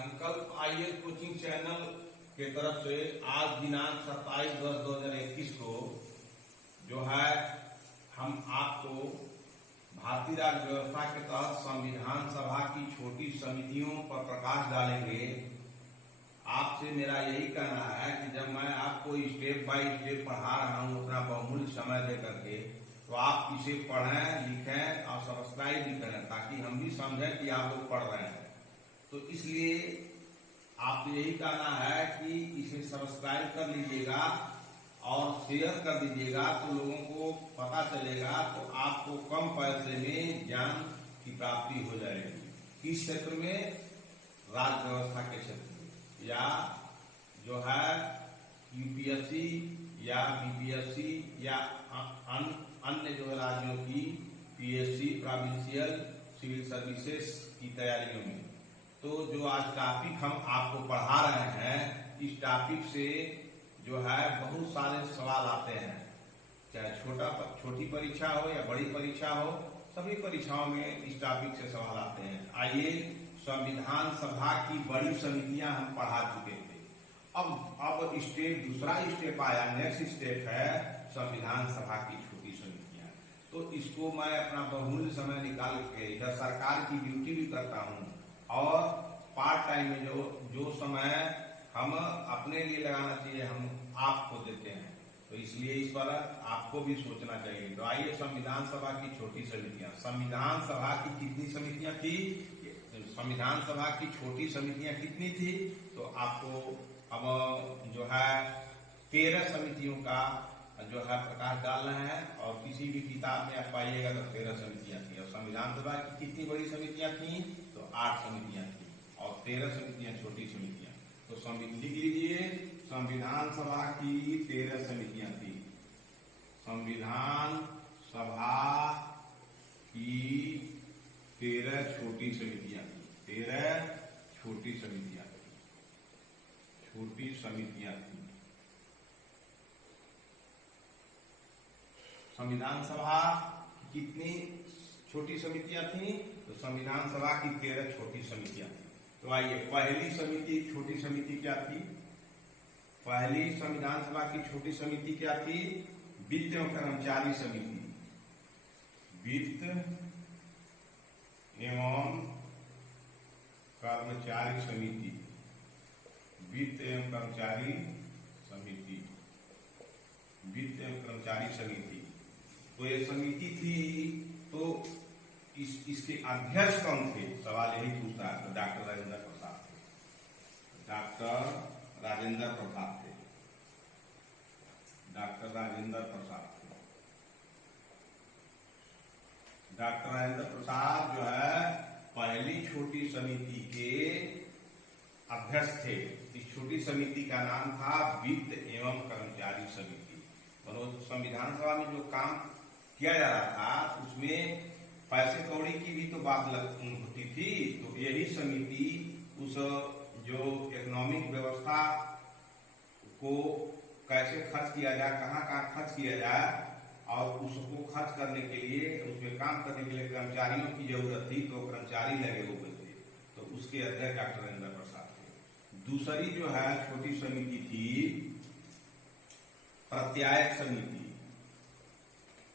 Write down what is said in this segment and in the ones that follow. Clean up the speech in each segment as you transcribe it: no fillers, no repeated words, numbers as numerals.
संकल्प IAS coaching channel के तरफ से आज दिनांक 27/10/2021 को जो है हम आपको भारतीय राज्य व्यवस्था के तहत संविधान सभा की छोटी समितियों पर प्रकाश डालेंगे। आपसे मेरा यही कहना है कि जब मैं आपको स्टेप बाय स्टेप पढ़ा रहा हूँ अपना बहुमूल्य समय दे करके, तो आप इसे पढ़ें, लिखें और सब्सक्राइब भी करें ताकि हम भी समझें कि आप लोग पढ़ रहे हैं। तो इसलिए आपसे यही कहना है कि इसे सब्सक्राइब कर लीजिएगा और शेयर कर दीजिएगा, तो लोगों को पता चलेगा, तो आपको कम पैसे में ज्ञान की प्राप्ति हो जाएगी। किस क्षेत्र में? राज्य व्यवस्था के क्षेत्र में, या जो है यूपीएससी या बीपीएससी या अन्य जो है राज्यों की पीएससी, प्रोविंशियल सिविल सर्विसेज की तैयारियों में। तो जो आज टॉपिक हम आपको पढ़ा रहे हैं, इस टॉपिक से जो है बहुत सारे सवाल आते हैं, चाहे छोटी परीक्षा हो या बड़ी परीक्षा हो, सभी परीक्षाओं में इस टॉपिक से सवाल आते हैं। आइए, संविधान सभा की बड़ी समितियां हम पढ़ा चुके थे। अब दूसरा स्टेप आया, नेक्स्ट स्टेप है संविधान सभा की छोटी समितियां। तो इसको मैं अपना बहुमूल्य समय निकाल के इधर सरकार की ड्यूटी भी करता हूँ और पार्ट टाइम में जो समय हम अपने लिए लगाना चाहिए हम आपको देते हैं। तो इसलिए इस पर आपको भी सोचना चाहिए। तो आइए, संविधान सभा की छोटी समितियां। संविधान सभा की कितनी समितियां थी? संविधान सभा की छोटी समितियां कितनी थी? तो आपको अब जो है 13 समितियों का जो है प्रकाश डाल रहे हैं, और किसी भी किताब में आप पाइएगा तो 13 समितियां थी। और संविधान सभा की कितनी बड़ी समितियां थी? तो 8 समितियां थी और 13 समितियां छोटी समितियां। तो लिख लीजिए, संविधान सभा की 13 समितियां थी। संविधान सभा की 13 छोटी समितियां थी। 13 छोटी समितियां थी। छोटी समितियां थी। संविधान सभा की कितनी छोटी समितियां थी? तो संविधान सभा की 13 छोटी समितियां थी। तो आइए, पहली समिति छोटी समिति क्या थी? पहली संविधान सभा की छोटी समिति क्या थी? वित्त एवं कर्मचारी समिति। वित्त एवं कर्मचारी समिति। वित्त एवं कर्मचारी समिति। वित्त एवं कर्मचारी समिति। तो ये समिति थी। तो इसके अध्यक्ष कौन थे? सवाल यही पूछता है। तो डॉक्टर राजेंद्र प्रसाद थे। डॉक्टर राजेंद्र प्रसाद थे। डॉक्टर राजेंद्र प्रसाद थे। डॉक्टर राजेंद्र प्रसाद जो है पहली छोटी समिति के अध्यक्ष थे। इस छोटी समिति का नाम था वित्त एवं कर्मचारी समिति। और संविधान सभा में जो काम किया जा रहा था उसमें पैसे कौड़ी की भी तो बात होती थी। तो यही समिति उस जो इकोनॉमिक व्यवस्था को कैसे खर्च किया जाए, कहाँ खर्च किया जाए, और उसको खर्च करने के लिए, उसमें काम करने के लिए कर्मचारियों की जरूरत थी। तो कर्मचारी लगे हुए थे। तो उसके अध्यक्ष डॉक्टर राजेंद्र प्रसाद थे। दूसरी जो है छोटी समिति थी प्रत्यायक समिति।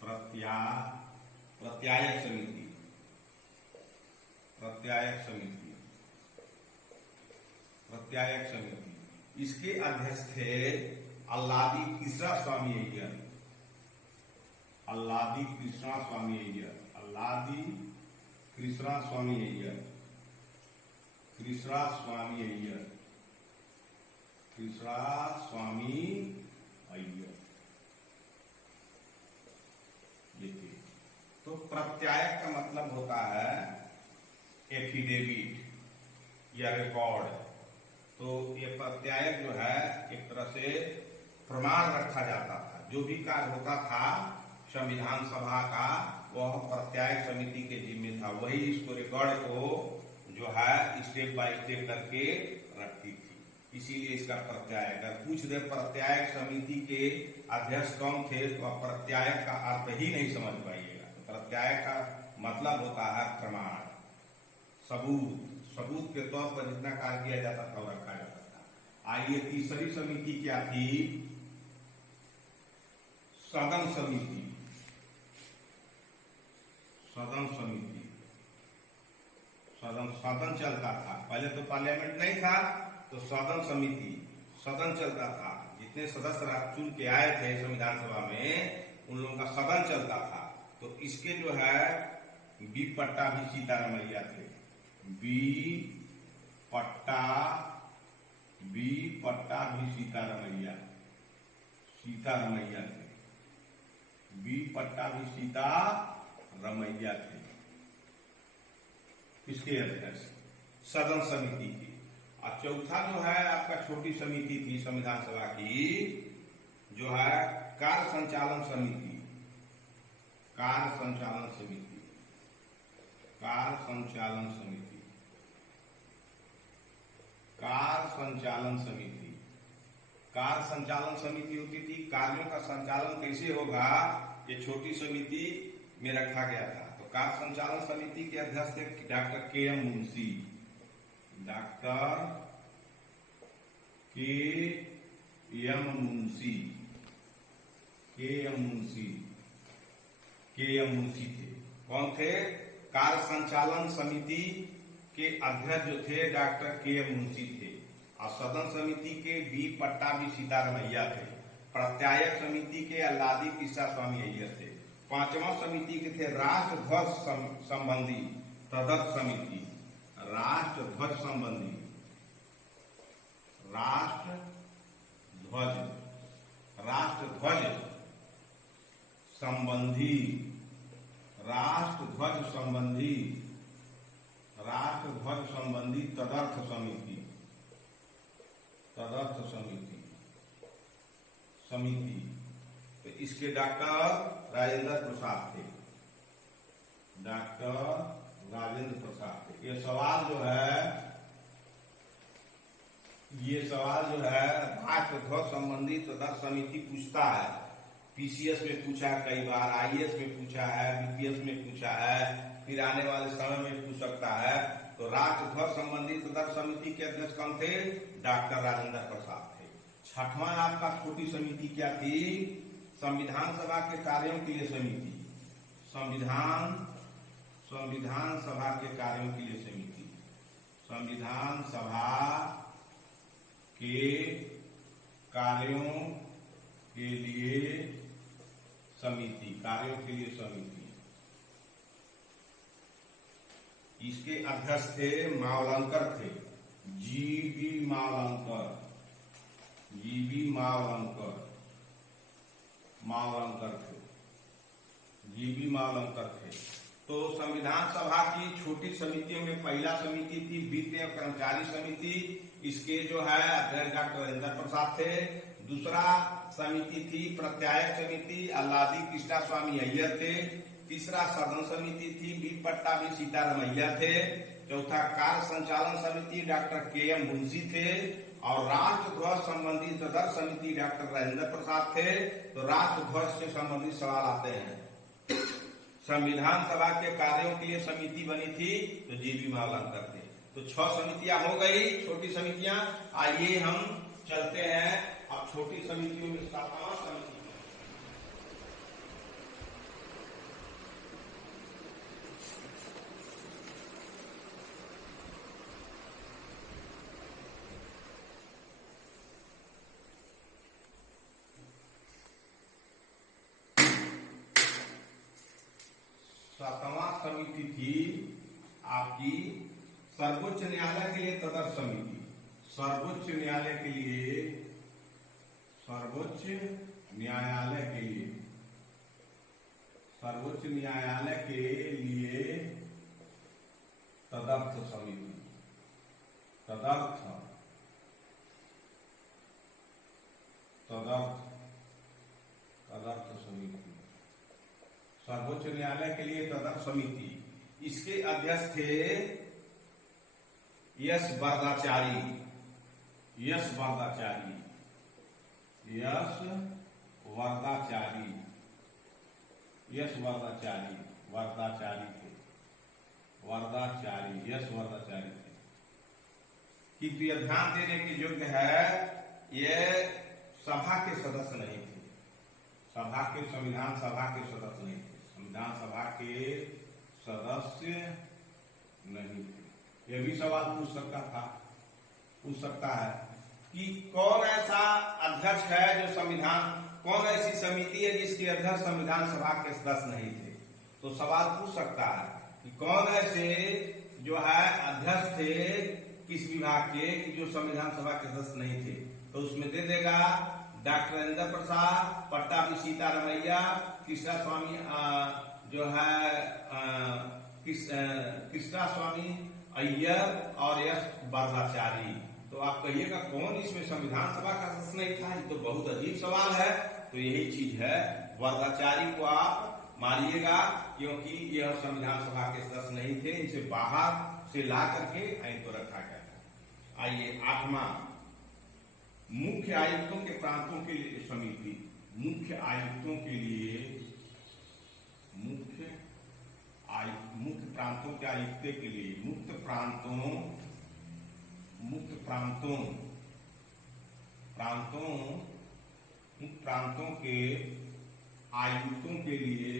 प्रत्यायक समिति। प्रत्यायक समिति। प्रत्यायक समिति। इसके अध्यक्ष थे अल्लादी कृष्णा स्वामी अय्यर। अल्लादी कृष्णा स्वामी अय्यर। अल्लादी कृष्णा स्वामी अय्यर। कृष्णा स्वामी अय्यर। कृष्णा स्वामी अय्यर। तो प्रत्यायक का मतलब होता है एफिडेविट या रिकॉर्ड। तो ये प्रत्यायक जो है एक तरह से प्रमाण रखा जाता था। जो भी कार्य होता था संविधान सभा का, वह प्रत्यायक समिति के जिम्मे था। वही इसको रिकॉर्ड को जो है स्टेप बाय स्टेप करके रखती थी। इसीलिए इसका प्रत्यायक। अगर पूछ दे प्रत्यायक समिति के अध्यक्ष कौन थे, तो आप प्रत्यायक का अर्थ ही नहीं समझ पाइएगा। तो प्रत्यायक का मतलब होता है प्रमाण, सबूत, सबूत के तौर पर जितना कार्य किया जाता था वो रखा जाता था। आइए तीसरी समिति क्या थी? सदन समिति। सदन समिति, सदन चलता था। पहले तो पार्लियामेंट नहीं था, तो सदन समिति, सदन चलता था। जितने सदस्य चुन के आए थे संविधान सभा में, उन लोगों का सदन चलता था। तो इसके जो है बी पट्टा भी सीतारमैया थे। बी पट्टा भी सीतारमैया थे। बी पट्टा भी सीतारमैया थे। इसके अध्यक्ष सदन समिति की। और चौथा जो है आपका छोटी समिति थी संविधान सभा की, जो है कार्य संचालन समिति। कार्य संचालन समिति होती थी। कार्यों का संचालन कैसे होगा, ये छोटी समिति में रखा गया था। तो कार्य संचालन समिति के अध्यक्ष थे डॉक्टर के एम मुंशी। के एम मुंशी थे। कौन थे? कार्य संचालन समिति के अध्यक्ष जो थे डॉक्टर के एम मुंशी थे। और सदन समिति के बी पट्टा भी सीतारमैया थे। प्रत्यायक समिति के अल्लादी कृष्णा स्वामी अय्यर थे। पांचवा समिति के थे राष्ट्र ध्वज संबंधी तदर्थ समिति। राष्ट्र ध्वज संबंधी तदर्थ समिति। तो इसके डॉक्टर राजेंद्र प्रसाद थे। ये सवाल जो है राष्ट्र ध्वज संबंधी तदर्थ समिति पूछता है। पीसीएस में पूछा है कई बार, आईएएस में पूछा है, बीपीएस में पूछा है, फिर आने वाले समय में पूछ सकता है। तो राष्ट्र ध्वज संबंधी तदर्थ समिति के अध्यक्ष कौन थे? डॉक्टर राजेंद्र प्रसाद थे। छठवां आपका छोटी समिति क्या थी? संविधान सभा के कार्यों के लिए समिति। संविधान सभा के कार्यों के लिए समिति। संविधान सभा के कार्यों के लिए समिति। इसके अध्यक्ष थे मावलंकर थे। जीबी मावलंकर थे। तो संविधान सभा की छोटी समितियों में पहला समिति थी वित्त एवं कर्मचारी समिति। इसके जो है अध्यक्ष डॉक्टर राजेंद्र प्रसाद थे। दूसरा समिति थी प्रत्यायक समिति, अल्लादी कृष्णा स्वामी अय्यर थे। तीसरा सदन समिति थी बी पट्टा भी सीतारमैया थे। चौथा कार्य संचालन समिति डॉक्टर के एम मुंशी थे। और राष्ट्र ध्वज संबंधी तदर्थ समिति डॉक्टर राजेंद्र प्रसाद थे। तो राष्ट्र ध्वज से संबंधित सवाल आते हैं। संविधान सभा के कार्यों के लिए समिति बनी थी तो जीबी मावलंकर थे। तो 6 समितियां हो गई छोटी समितियां। आइए हम चलते हैं अब छोटी समितियों में 7वां समिति। सातवां समिति थी आपकी सर्वोच्च न्यायालय के लिए तदर्थ समिति। सर्वोच्च न्यायालय के लिए तदर्थ समिति। सर्वोच्च न्यायालय के लिए तदर्थ समिति। इसके अध्यक्ष थे यस वरदाचारी। किंतु यह ध्यान देने के योग्य है, ये सभा के सदस्य नहीं थे, सभा के संविधान सभा के सदस्य नहीं थे, संविधान सभा के सदस्य नहीं थे। यह भी सवाल पूछ सकता है कि कौन ऐसा अध्यक्ष है जो संविधान, कौन ऐसी समिति है जिसके अध्यक्ष संविधान सभा के सदस्य नहीं थे। तो सवाल पूछ सकता है कि कौन ऐसे जो है अध्यक्ष थे किस विभाग के कि जो संविधान सभा के सदस्य नहीं थे। तो उसमें दे देगा डॉक्टर राजेंद्र प्रसाद, पट्टाभी सीतारमैया, कृष्णा स्वामी जो है कृष्णा स्वामी अय्यर और एस वरदाचारी। तो आप कहिएगा कौन इसमें संविधान सभा का सदस्य नहीं था? ये तो बहुत अजीब सवाल है। तो यही चीज है, वरदाचारी को आप मारिएगा क्योंकि यह संविधान सभा के सदस्य नहीं थे, इसे बाहर से ला करके इनको रखा गया था। आइए 8वां, मुख्य आयुक्तों के प्रांतों के लिए समिति। मुख्य आयुक्तों के लिए मुख्य प्रांतों के आयुक्त के लिए मुख्य प्रांतों के आयुक्तों के लिए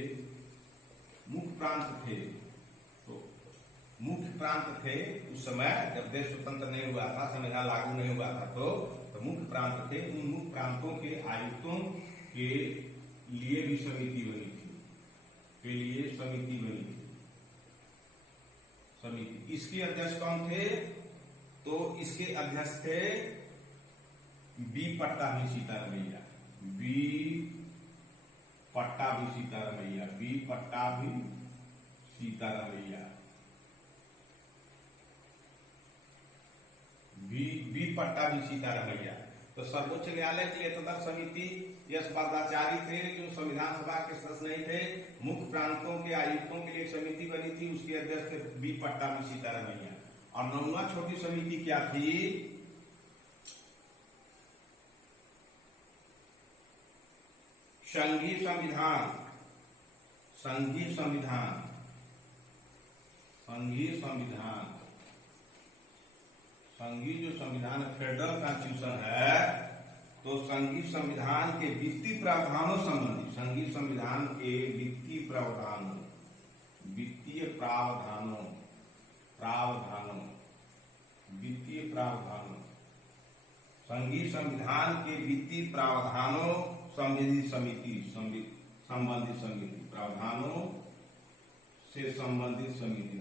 मुख्य प्रांत थे। तो मुख्य प्रांत थे उस समय जब देश स्वतंत्र नहीं हुआ था, संविधान लागू नहीं हुआ था, तो मुख्य प्रांत थे। उन मुख्य प्रांतों के आयुक्तों के लिए भी समिति बनी थी, समिति। इसके अध्यक्ष कौन थे? तो इसके अध्यक्ष थे बी पट्टाभी सीतारमैया, तो सर्वोच्च न्यायालय की तदर्थ समिति एस वरदाचारी थे जो संविधान सभा के सदस्य नहीं थे। मुख्य प्रांतों के आयुक्तों के लिए समिति बनी थी, उसके अध्यक्ष थे बी पट्टाभी सीतारमैया। और 9वां छोटी समिति क्या थी? संघीय जो संविधान फेडरल कॉन्स्टिट्यूशन है, तो संघीय संविधान के वित्तीय प्रावधानों संबंधी, संघीय संविधान के वित्तीय प्रावधानों संघीय संविधान के वित्तीय प्रावधानों संबंधी समिति, प्रावधानों से संबंधित समिति।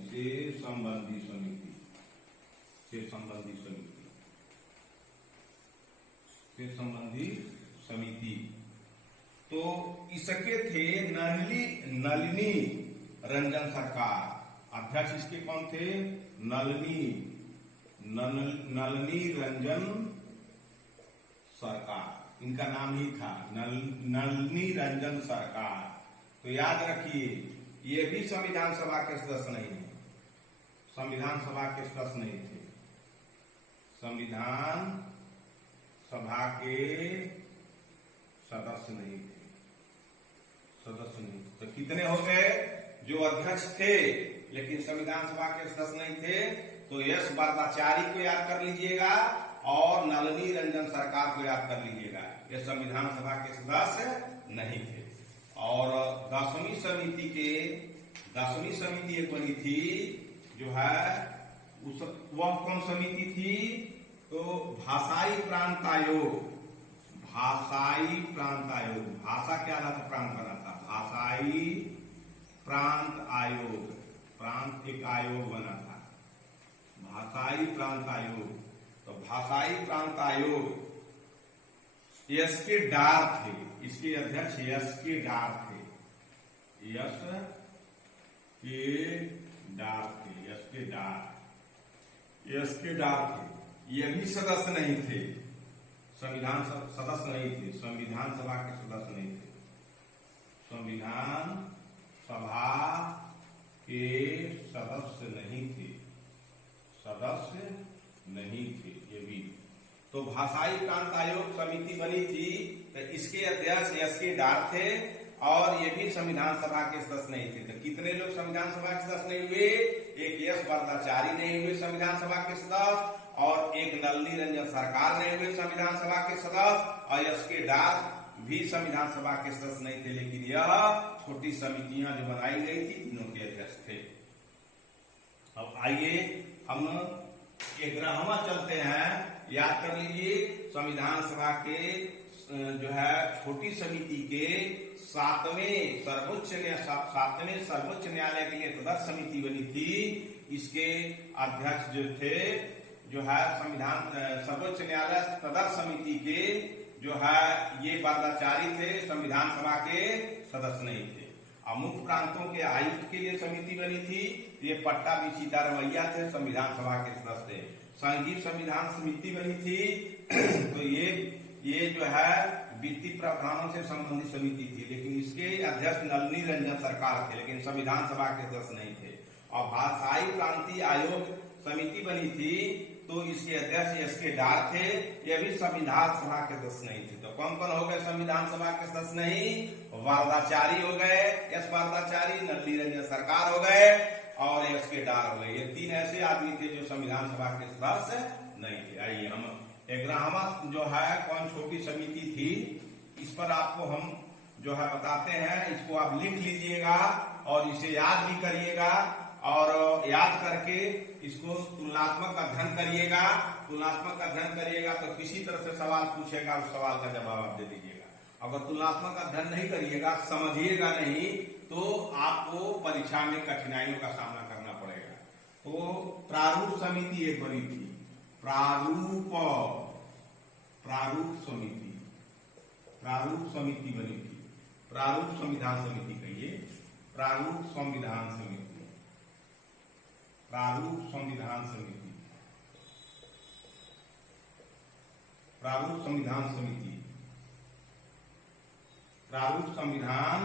तो इसके थे नलिनी रंजन सरकार, अध्यक्ष इसके कौन थे? नलिनी रंजन सरकार, इनका नाम ही था नलिनी रंजन सरकार। तो याद रखिए ये भी संविधान सभा के सदस्य नहीं थे, संविधान सभा के सदस्य नहीं थे, संविधान सभा के सदस्य नहीं थे। तो कितने हो गए? जो अध्यक्ष थे लेकिन संविधान सभा के सदस्य नहीं थे, तो एस वरदाचारी को याद कर लीजिएगा और नलिनी रंजन सरकार को याद कर लीजिएगा, ये संविधान सभा के सदस्य नहीं थे। और 10वीं समिति एक बनी थी जो है वह कौन समिति थी? तो भाषाई प्रांत आयोग। भाषा क्या था? प्रांत बना था, भाषाई प्रांत आयोग, प्रांत एक आयोग बना था, भाषाई प्रांत आयोग। तो भाषाई प्रांत आयोग एस के डार थे, इसके अध्यक्ष एस के डार थे, ये भी सदस्य नहीं थे, संविधान सदस्य नहीं थे, संविधान सभा के सदस्य नहीं थे, संविधान सभा के सदस्य नहीं थे ये भी। तो भाषाई प्रांत आयोग समिति बनी थी, तो इसके अध्यक्ष एस के डार थे और ये भी संविधान सभा के सदस्य नहीं थे। तो कितने लोग संविधान सभा के सदस्य नहीं हुए? एक एस वरदाचारी नहीं हुए संविधान सभा के सदस्य, और एक नलिनी रंजन सरकार नहीं हुए संविधान सभा के सदस्य, और एस.के. डार भी संविधान सभा के सदस्य नहीं थे, लेकिन यह छोटी समितियां जो बनाई गई थी तीनों के अध्यक्ष थे। अब आइए हम 11वां चलते हैं, याद कर लीजिए संविधान सभा के जो है छोटी समिति के सातवें सर्वोच्च न्यायालय के लिए तदर्थ समिति बनी थी। इसके अध्यक्ष जो थे जो है संविधान सर्वोच्च न्यायालय तदर्थ समिति के जो है ये वादाचारी थे, संविधान सभा के सदस्य नहीं थे। मुख्य प्रांतों के आयुक्त के लिए समिति बनी थी, ये पट्टा बिचीता रवैया थे, संविधान सभा के सदस्य थे। संघीय संविधान समिति बनी थी तो ये जो है वित्तीय प्रावधानों से संबंधित समिति थी, लेकिन इसके अध्यक्ष नलिनी रंजन सरकार थे, लेकिन संविधान सभा के सदस्य नहीं थे। और भाषाई प्रांतीय आयोग समिति बनी थी तो इसके अध्यक्ष एस.के. डार थे, ये भी संविधान सभा के सदस्य नहीं थे। तो कौन कौन हो गए संविधान सभा के सदस्य नहीं? वारदाचारी हो गए, एस वारदाचारी, नलिनी रंजन सरकार हो गए और एस.के. डार हो गए। ये तीन ऐसे आदमी थे जो संविधान सभा के सदस्य नहीं थे। आइए हम 11वां जो है कौन छोटी समिति थी, इस पर आपको हम जो है बताते हैं। इसको आप लिख लीजिएगा और इसे याद भी करिएगा, और याद करके इसको तुलनात्मक अध्ययन करिएगा। तुलनात्मक अध्ययन करिएगा तो किसी तरह से सवाल पूछेगा, उस सवाल का जवाब आप दे दीजिएगा। अगर तुलनात्मक अध्ययन नहीं करिएगा, समझिएगा नहीं, तो आपको परीक्षा में कठिनाइयों का सामना करना पड़ेगा। तो प्रारूप समिति एक बनी थी, प्रारूप समिति बनी थी, प्रारूप संविधान समिति कहिए, प्रारूप संविधान समिति, प्रारूप संविधान समिति, प्रारूप संविधान समिति, प्रारूप संविधान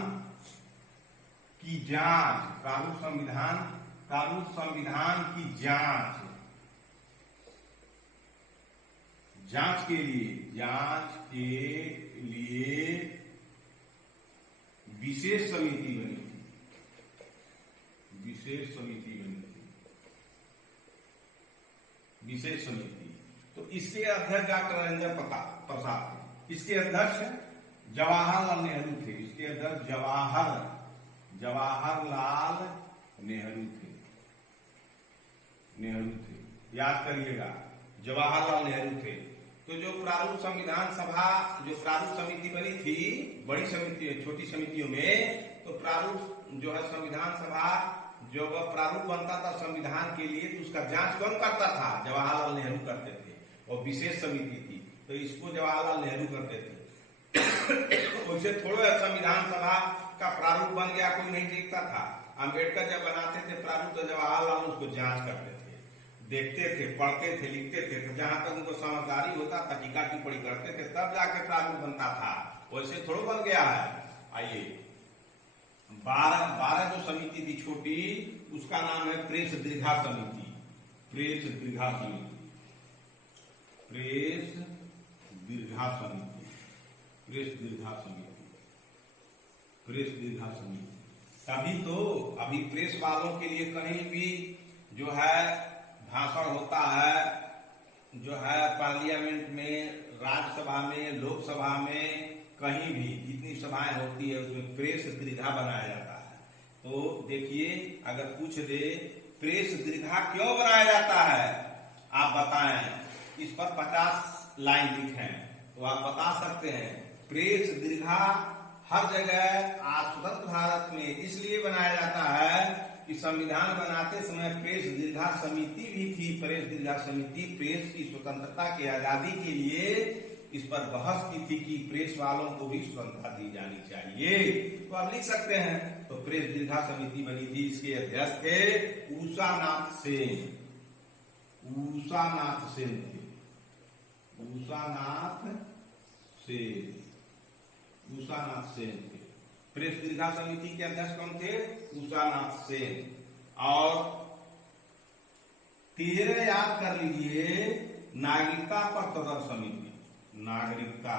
की जांच, प्रारूप संविधान की जांच के लिए विशेष समिति बनी थी, विशेष समिति। तो इसके अध्यक्ष डॉक्टर राजेंद्र प्रसाद थे, इसके अध्यक्ष जवाहरलाल नेहरू थे, इसके अध्यक्ष जवाहरलाल नेहरू थे, याद करिएगा, जवाहरलाल नेहरू थे। तो जो प्रारूप संविधान सभा, जो प्रारूप समिति बनी थी, बड़ी समिति छोटी समितियों में, तो प्रारूप जो है संविधान सभा जो प्रारूप बनता था संविधान के लिए, तो उसका जांच कौन करता था? जवाहरलाल नेहरू करते थे। और विशेष समिति थी तो इसको जवाहरलाल नेहरू करते थे। वैसे थोड़ा संविधान सभा का प्रारूप बन गया, कोई नहीं देखता था। अम्बेडकर जब बनाते थे प्रारूप तो जवाहरलाल उसको जांच करते थे, देखते थे, पढ़ते थे, लिखते थे, तो जहां तक उनको समझदारी होता था, टीका टिप्पणी करते थे, तब जाके प्रारूप बनता था। वैसे थोड़ा बन गया है। आइए 12 जो समिति थी छोटी, उसका नाम है प्रेस दीर्घा समिति, प्रेस दीर्घा समिति, प्रेस दीर्घा समिति, प्रेस दीर्घा समिति, प्रेस दीर्घा समिति। अभी प्रेस वालों के लिए कहीं भी जो है भाषण होता है, जो है पार्लियामेंट में, राज्यसभा में, लोकसभा में, कहीं भी जितनी सभाएं होती है उसमें प्रेस दीर्घा बनाया जाता है। तो देखिए, अगर पूछ दे प्रेस दीर्घा क्यों बनाया जाता है, आप बताएं। इस पर 50 लाइन लिखें तो आप बता सकते हैं। प्रेस दीर्घा हर जगह आज स्वतंत्र भारत में इसलिए बनाया जाता है कि संविधान बनाते समय प्रेस दीर्घा समिति भी थी। प्रेस दीर्घा समिति प्रेस की स्वतंत्रता की आजादी के लिए इस पर बहस की थी कि प्रेस वालों को भी स्वतंत्रता दी जानी चाहिए। तो आप लिख सकते हैं। तो प्रेस दीर्घा समिति बनी थी, इसके अध्यक्ष थे उषानाथ सेन, उषानाथ सेन थे, उषानाथ सेन, उषानाथ सेन थे। प्रेस दीर्घा समिति के अध्यक्ष कौन थे? उषानाथ सेन। और 13 याद कर लीजिए, नागरिकता पर तदर्थ समिति, नागरिकता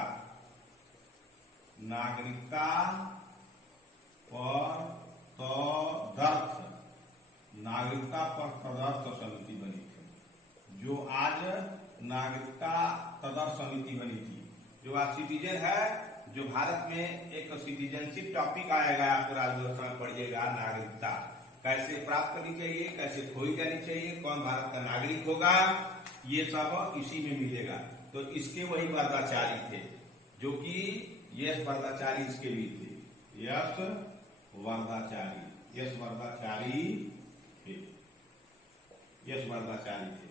पर तदर्थ, नागरिकता पर तदर्थ समिति बनी थी, जो आज नागरिकता तदर्थ समिति बनी थी। जो आज सिटीजन है, जो भारत में एक सिटीजनशिप टॉपिक आएगा, आपको राज्य व्यवस्था में पढ़िएगा, नागरिकता कैसे प्राप्त करनी चाहिए, कैसे खोई जानी चाहिए, कौन भारत का नागरिक होगा, ये सब इसी में मिलेगा। तो इसके वही वर्दाचारी थे, जो कि यश वर्दाचारी इसके भी थे, यश वर्दाचारी थे।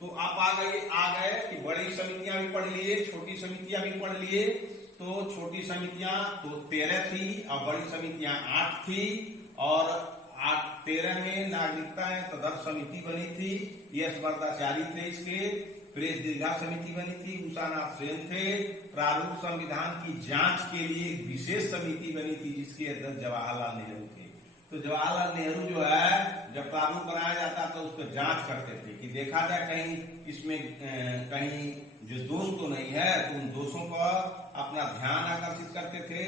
तो आप आ गए कि बड़ी समितियां भी पढ़ लिए, छोटी समितियां भी पढ़ लिए। तो छोटी समितियां तो 13 थी और बड़ी समितियां 8 थी, और 13 में नागरिकता तदर्थ समिति बनी थी, यश वर्दाचारी थे इसके। प्रेस दीर्घा समिति बनी थी, उषानाथ सेन थे। प्रारूप संविधान की जांच के लिए एक विशेष समिति बनी थी, जिसके अध्यक्ष जवाहरलाल नेहरू थे। तो जवाहरलाल नेहरू जो है, जब प्रारूप बनाया जाता तो उसको जांच करते थे कि देखा जाए कहीं इसमें कहीं जो दोष तो नहीं है, तो उन दोषों पर अपना ध्यान आकर्षित करते थे,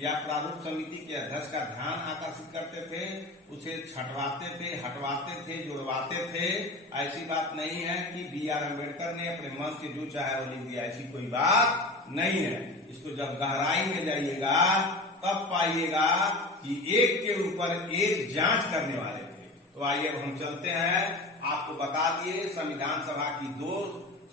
या प्रारूप समिति के अध्यक्ष का ध्यान आकर्षित करते थे, उसे छटवाते थे, हटवाते थे, जुड़वाते थे। ऐसी बात नहीं है कि B.R. अम्बेडकर ने अपने मन से जो चाहे वो लिख दिया, ऐसी कोई बात नहीं है। इसको जब गहराई में जाइएगा तब पाइएगा कि एक के ऊपर एक जांच करने वाले थे। तो आइए अब हम चलते हैं, आपको बता दिए संविधान सभा की 2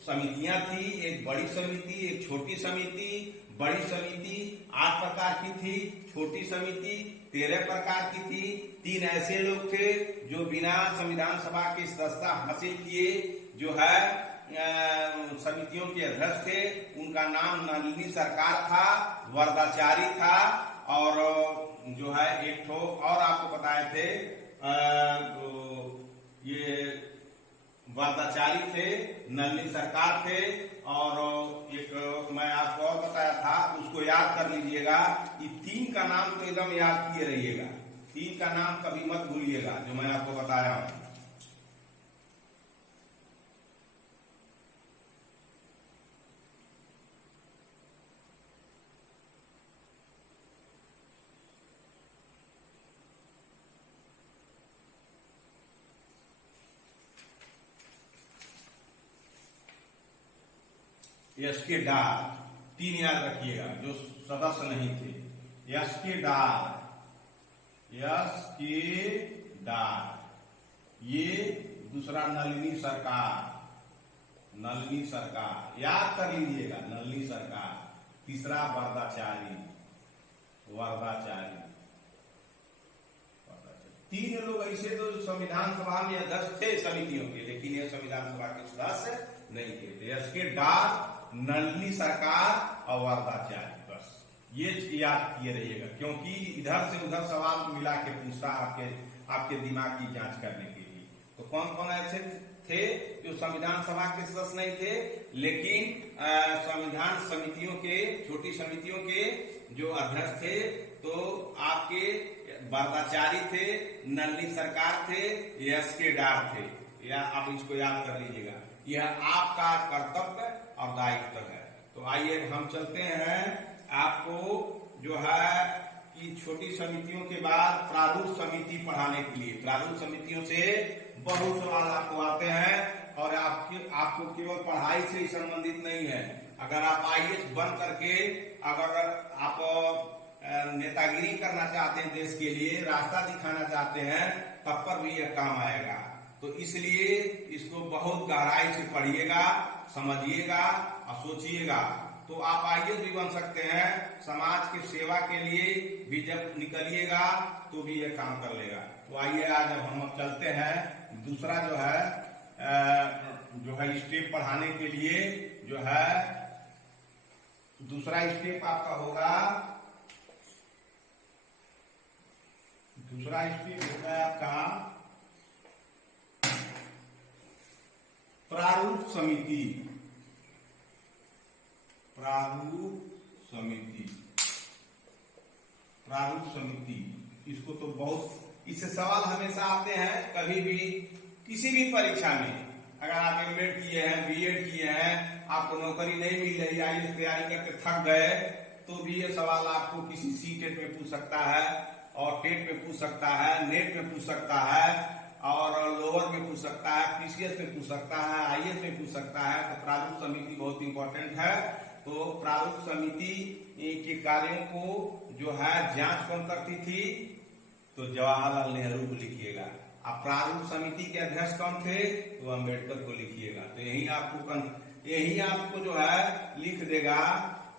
समितियां थी, एक बड़ी समिति, एक छोटी समिति। बड़ी समिति 8 प्रकार की थी, छोटी समिति 13 प्रकार की थी। 3 ऐसे लोग थे जो बिना संविधान सभा की सदस्यता हासिल किए जो है समितियों के अध्यक्ष थे। उनका नाम नलिनी सरकार था, वर्दाचारी था, और जो है एक ठो और आपको बताए थे, ये वर्दाचारी थे, नलिनी सरकार थे, और एक मैं आपको और बताया था, उसको याद कर लीजिएगा। ये 3 का नाम तो एकदम याद किए रहिएगा, 3 का नाम कभी मत भूलिएगा जो मैं आपको बताया हूं। यश के डार 3 याद रखिएगा जो सदस्य नहीं थे। यश के डार, ये दूसरा नलिनी सरकार याद कर लीजिएगा, नलिनी सरकार। तीसरा वर्दाचारी। 3 लोग ऐसे तो संविधान सभा में अध्यक्ष थे समितियों के, लेकिन ये संविधान सभा के सदस्य नहीं थे। यश के डार, नलिनी सरकार और वर्दाचारी, बस ये याद किए रहिएगा, क्योंकि इधर से उधर सवाल मिला के पूछता आपके दिमाग की जांच करने के लिए। तो कौन कौन ऐसे थे जो संविधान सभा के सदस्य नहीं थे, लेकिन संविधान समितियों के, छोटी समितियों के जो अध्यक्ष थे, तो आपके वर्दाचारी थे, नलिनी सरकार थे, यश के डार थे। या आप इसको याद कर लीजिएगा, यह आपका कर्तव्य और दायित्व है। तो आइए हम चलते हैं, आपको जो है कि छोटी समितियों के बाद प्रारूप समिति पढ़ाने के लिए। प्रारूप समितियों से बहुत सवाल आपको आते हैं, और आपको केवल पढ़ाई से ही संबंधित नहीं है। अगर आप IAS बन करके अगर आप नेतागिरी करना चाहते हैं, देश के लिए रास्ता दिखाना चाहते हैं, तब पर भी यह काम आएगा। तो इसलिए इसको बहुत गहराई से पढ़िएगा, समझिएगा और सोचिएगा, तो आप IAS भी बन सकते हैं। समाज की सेवा के लिए भी जब निकलिएगा तो भी ये काम कर लेगा। तो आइए आज हम चलते हैं, दूसरा जो है स्टेप पढ़ाने के लिए जो है, दूसरा स्टेप आपका होगा, दूसरा स्टेप होगा आपका प्रारूप समिति। प्रारूप समिति इसको तो बहुत, इससे सवाल हमेशा आते हैं कभी भी किसी भी परीक्षा में। अगर आप एमएड किए हैं, बीएड किए हैं, आपको नौकरी नहीं मिल रही, IAS तैयारी करके थक गए, तो भी ये सवाल आपको किसी CTET में पूछ सकता है, और टेट में पूछ सकता है, नेट में पूछ सकता है। और लोअर में पूछ सकता है, पीसीएस में पूछ सकता है, आईएएस में पूछ सकता है। तो प्रारूप समिति बहुत इंपॉर्टेंट है। तो प्रारूप समिति के कार्यों को जो है जांच कौन करती थी? तो जवाहरलाल नेहरू को लिखिएगा। अब प्रारूप समिति के अध्यक्ष कौन थे? तो अम्बेडकर को लिखिएगा। तो यही आपको जो है लिख देगा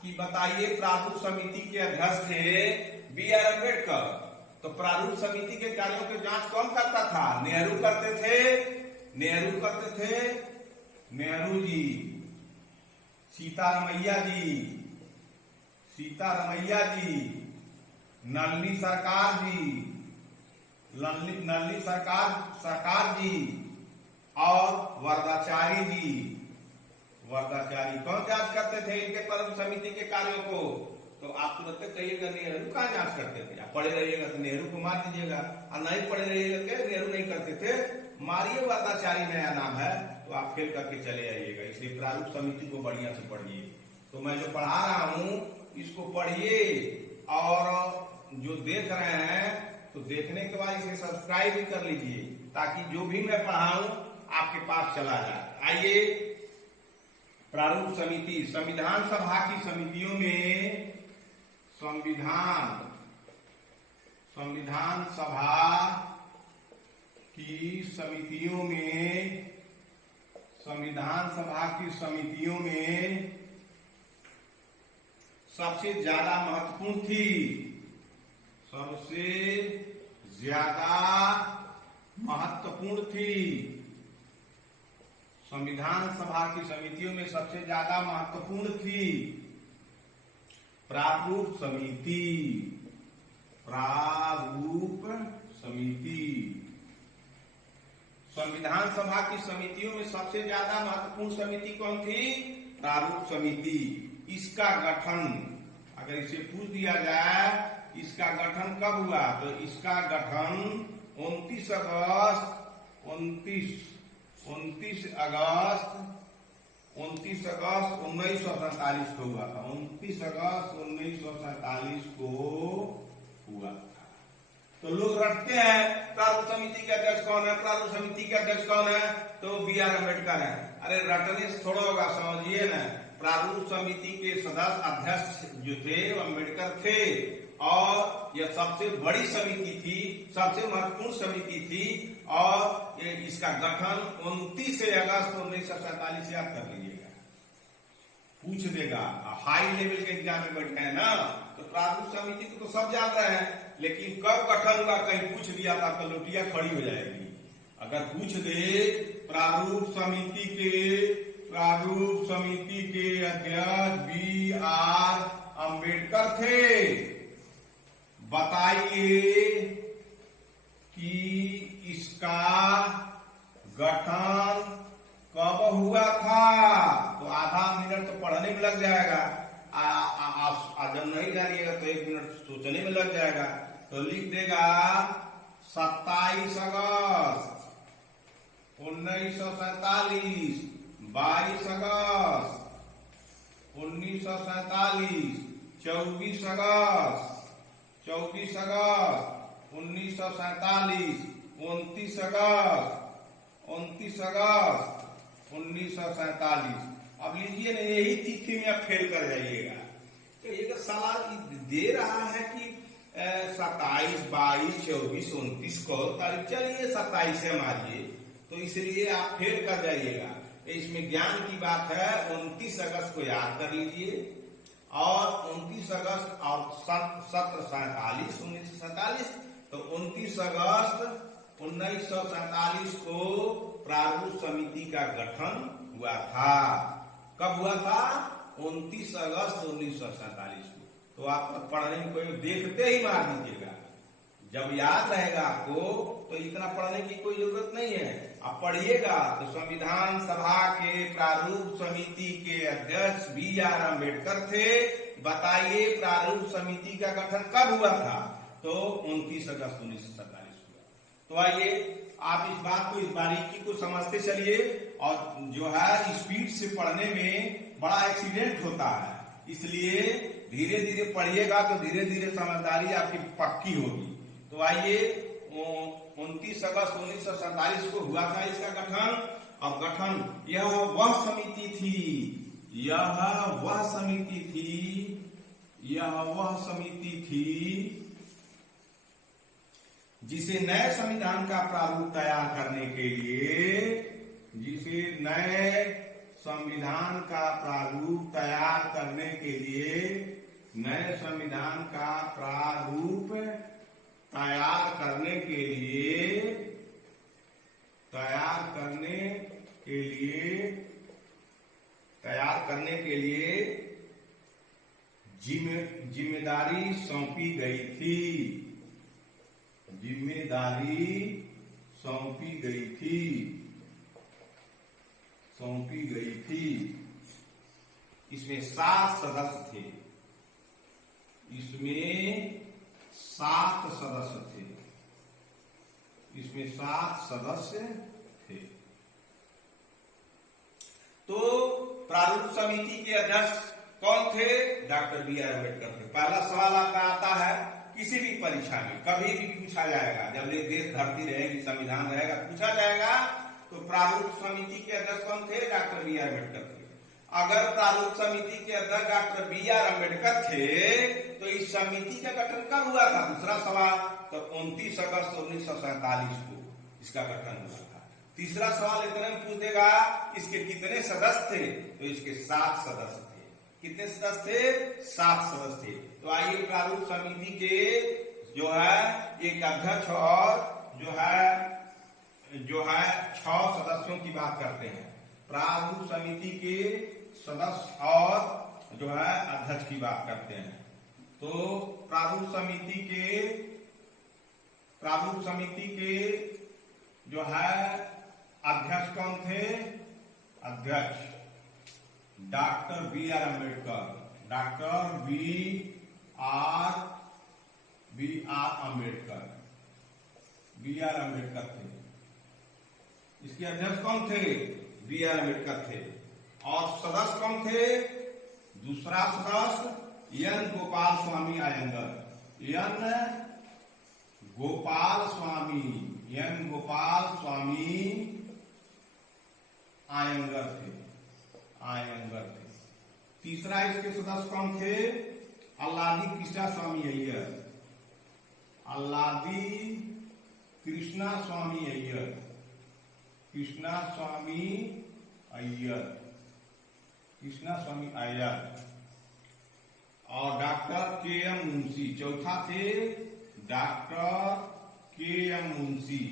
कि बताइए प्रारूप समिति के अध्यक्ष थे B.R. अम्बेडकर। तो प्रारूप समिति के कार्यों की जांच कौन करता था? नेहरू करते थे। नेहरू जी, सीतारमैया जी, नलिनी सरकार जी और वर्दाचारी कौन जांच करते थे इनके प्रारूप समिति के कार्यों को? तो आप तुरंत कहिएगा नेहरू कहाँ जांच करते थे। आप पढ़े रहिएगा तो नेहरू को मार दीजिएगा, और नहीं पढ़े रहिएगा कि नेहरू नहीं करते थे, मारिए वर्दाचारी नया नाम है, तो आप फेल करके चले आइएगा। इसलिए प्रारूप समिति को बढ़िया से पढ़िए। तो मैं जो पढ़ा रहा हूँ इसको पढ़िए, और जो देख रहे हैं तो देखने के बाद इसे सब्सक्राइब भी कर लीजिए, ताकि जो भी मैं पढ़ाऊं आपके पास चला जाए। आइए, प्रारूप समिति संविधान सभा की समितियों में संविधान सभा की समितियों में सबसे ज्यादा महत्वपूर्ण थी संविधान सभा की समितियों में सबसे ज्यादा महत्वपूर्ण थी प्रारूप समिति। संविधान सभा की समितियों में सबसे ज्यादा महत्वपूर्ण समिति कौन थी? प्रारूप समिति। इसका गठन, अगर इसे पूछ दिया जाए इसका गठन कब हुआ, तो इसका गठन 29 अगस्त 1947 को हुआ था। 29 अगस्त 1947 को हुआ था। तो लोग रटते हैं प्रारूप समिति के अध्यक्ष कौन है, प्रारूप समिति के अध्यक्ष कौन है, तो B.R. अम्बेडकर है। अरे रटने से थोड़ा होगा, समझिए ना। प्रारूप समिति के सदस्य अध्यक्ष जो थे वो अम्बेडकर थे, और यह सबसे बड़ी समिति थी, सबसे महत्वपूर्ण समिति थी, और ये इसका गठन 29 अगस्त 1947 याद कर लीजिएगा, पूछ देगा। हाई लेवल के एग्जाम में बैठे हैं ना, तो प्रारूप समिति को तो सब जान रहे हैं, लेकिन कब गठन हुआ कहीं पूछ दिया था तो लोटिया खड़ी हो जाएगी। अगर पूछ दे प्रारूप समिति के अध्यक्ष B.R. अम्बेडकर थे, बताइए कि इसका गठन कब हुआ था, तो आधा मिनट तो पढ़ने में लग जाएगा। जब नहीं जानिएगा तो 1 मिनट सोचने में लग जाएगा। तो लिख देगा 27 अगस्त 1947, 22 अगस्त 1947, 24 अगस्त 1947, 29 अगस्त 1947। अब लीजिए ना, यही तिथि में आप फेल कर जाइएगा। तो ये सवाल दे रहा है कि 27, 22, 24, 29 को तारीख, चलिए 27 है मारिए, तो इसलिए आप फेल कर जाइएगा। इसमें ज्ञान की बात है। 29 अगस्त को याद कर लीजिए, और 29 अगस्त और 1947, तो 29 अगस्त 1947 को प्रारूप समिति का गठन हुआ था। कब हुआ था? 29 अगस्त 1947 को। तो आप पढ़ने में कोई देखते ही मार दीजिएगा। जब याद रहेगा आपको तो इतना पढ़ने की कोई जरूरत नहीं है। आप पढ़िएगा तो संविधान सभा के प्रारूप समिति के अध्यक्ष B.R. अम्बेडकर थे। बताइए प्रारूप समिति का गठन कब हुआ था? तो 29 अगस्त 1947 हुआ। तो आइए आप इस बात को, इस बारीकी को समझते चलिए। और जो है स्पीड से पढ़ने में बड़ा एक्सीडेंट होता है, इसलिए धीरे धीरे पढ़िएगा तो धीरे धीरे समझदारी आपकी पक्की होगी। तो आइए 29 अगस्त 1947 को हुआ था इसका गठन। और गठन यह वह समिति थी, जिसे नए संविधान का प्रारूप तैयार करने के लिए जिम्मेदारी सौंपी गई थी। इसमें 7 सदस्य थे। तो प्रारूप समिति के अध्यक्ष कौन थे? डॉक्टर बी आर अम्बेडकर थे। पहला सवाल आपका आता है किसी भी परीक्षा में, कभी भी पूछा जाएगा, जब ये देश धरती रहेगी, संविधान रहेगा, पूछा जाएगा तो प्रारूप समिति के अध्यक्ष कौन थे? डॉक्टर बी आर अम्बेडकर थे। अगर प्रारूप समिति के अध्यक्ष डॉक्टर बी आर अम्बेडकर थे तो इस समिति का गठन कब हुआ था? दूसरा सवाल, तो 29 अगस्त 1947 को इसका गठन हुआ था। तीसरा सवाल इतने में पूछ देगा इसके कितने सदस्य थे? तो इसके 7 सदस्य थे। कितने सदस्य थे? 7 सदस्य थे। तो आइए प्रारूप समिति के जो है एक अध्यक्ष और जो है 6 सदस्यों की बात करते हैं। प्रारूप समिति के सदस्य और जो है अध्यक्ष की बात करते हैं। तो प्रारूप समिति के जो है अध्यक्ष कौन थे? अध्यक्ष डॉक्टर बी आर अम्बेडकर थे। इसके अध्यक्ष कौन थे? बी आर अम्बेडकर थे। और सदस्य कौन थे? दूसरा सदस्य एन गोपाल स्वामी अयंगर थे। तीसरा इसके सदस्य कौन थे? अल्लादी कृष्णा स्वामी अय्यर और डॉक्टर के एम मुंशी। चौथा थे डॉक्टर के एम मुंशी।